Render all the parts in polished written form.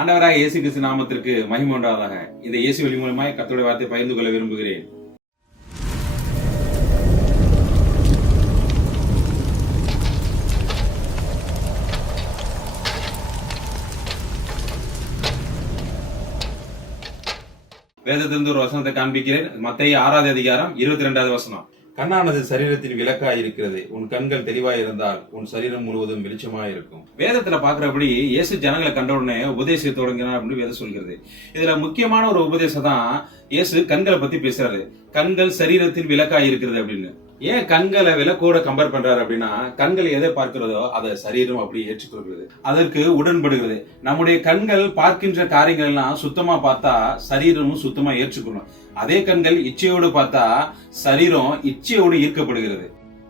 ஆண்டவராக இயேசு கிறிஸ்து நாமத்திற்கு மகிமை உண்டாவதாக. இந்த இயேசு வழி மூலமாய் கர்த்தருடைய வார்த்தையை பகிர்ந்து கொள்ள விரும்புகிறேன். வேதத்திலிருந்து ஒரு வசனத்தை காண்பிக்கிறேன். மத்தேயு 6வது அதிகாரம் 22வது வசனம். கண்ணானது சரீரத்தின் விளக்காய் இருக்கிறது. உன் கண்கள் தெளிவாய் இருந்தால் உன் சரீரம் முழுவதும் வெளிச்சமாய் இருக்கும். வேதத்துல பாக்குறபடி இயேசு ஜனங்களை கண்ட உடனே உபதேசிக்க தொடங்கினார் அப்படின்னு வேதம் சொல்கிறது. இதுல முக்கியமான ஒரு உபதேசம் தான் இயேசு கண்களை பத்தி பேசுறாரு. கண்கள் சரீரத்தின் விளக்காய் இருக்கிறது அப்படின்னு. ஏன் கண்களை விளக்கோட கம்பேர் பண்றாரு அப்படின்னா, கண்கள் எதை பார்க்கிறதோ அதை சரீரம் அப்படி ஏற்றுக்கொள்கிறது, அதற்கு உடன்படுகிறது. நம்முடைய கண்கள் பார்க்கின்ற காரியங்கள் எல்லாம் சுத்தமா பார்த்தா சரீரமும் சுத்தமா ஏற்றுக்கொள்ளும். அதே கண்கள் இச்சையோடு பார்த்தா சரீரம் இச்சையோடு ஈர்க்கப்படுகிறது.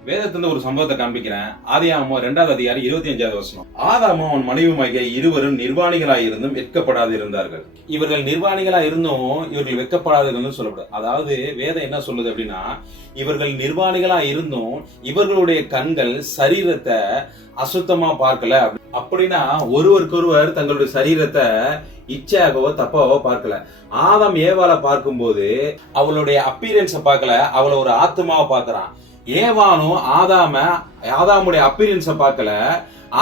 வேதத்துல ஒரு சம்பவத்தை காண்பிக்கிறேன். ஆதியாகமம் 2வது அதிகாரம் 25வது வசனம். ஆதாமும் அவன் மனைவியுமாகிய இருவரும் நிர்வாணிகளாய் இருந்தும் வெட்கப்படாது இருந்தார்கள். இவர்கள் நிர்வாணிகளா இருந்தும் இவர்கள் வெட்கப்படாதவர்கள் சொல்லப்படாது. அதாவது வேதம் என்ன சொல்லுது அப்படின்னா, இவர்கள் நிர்வாணிகளா இருந்தும் இவர்களுடைய கண்கள் சரீரத்தை அசுத்தமா பார்க்கல அப்படின்னா, ஒருவருக்கொருவர் தங்களுடைய சரீரத்தை இச்சையாகவோ தப்பாவோ பார்க்கல. ஆதாம் ஏவாளை பார்க்கும் போது அவளுடைய அப்பீரியன்ஸை பார்க்கல, அவளை ஒரு ஆத்மாவை பார்க்கறான். ஏவானும் ஆதாமுடைய அப்பீரியன்ஸை பார்க்கல,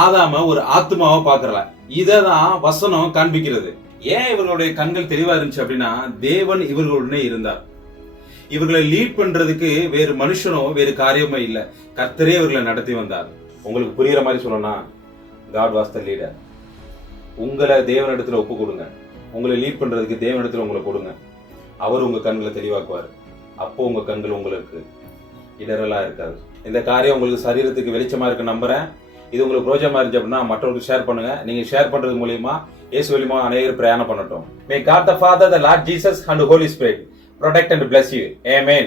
ஆதாம ஒரு ஆத்மாவை பார்க்கல. இததான் வசனம் காண்பிக்கிறது. ஏன் இவர்களுடைய கண்கள் தெளிவா இருந்துச்சு அப்படின்னா, தேவன் இவர்களுடனே இருந்தார். இவர்களை லீட் பண்றதுக்கு வேறு மனுஷனோ வேறு காரியமோ இல்ல, கர்த்தரே இவர்களை நடத்தி வந்தார். உங்களுக்கு புரியுற மாதிரி சொல்லணும்னா, God was the leader. உங்களை தேவனிடத்துல ஒப்பு கொடுங்க. உங்களை லீட் பண்றதுக்கு தேவனிடத்துல உங்களை கொடுங்க. அவர் உங்க கண்களை தெளிவாக்குவார். அப்போ உங்க கண்கள் உங்களுக்கு இடரெல்லாம் இருக்காது. இந்த காரியம் உங்களுக்கு சரீரத்துக்கு வெளிச்சமா இருக்கு நம்புறேன். இது உங்களுக்கு பிரோஜனமா இருந்துச்சு அப்படின்னா மற்றவங்களுக்கு ஷேர் பண்ணுங்க. நீங்க ஷேர் பண்றது மூலியமா இயேசு மூலியமா அநேகர் பிரயாணம் பண்ணட்டும். May God the Father, the Lord Jesus and the Holy Spirit protect and bless you. Amen.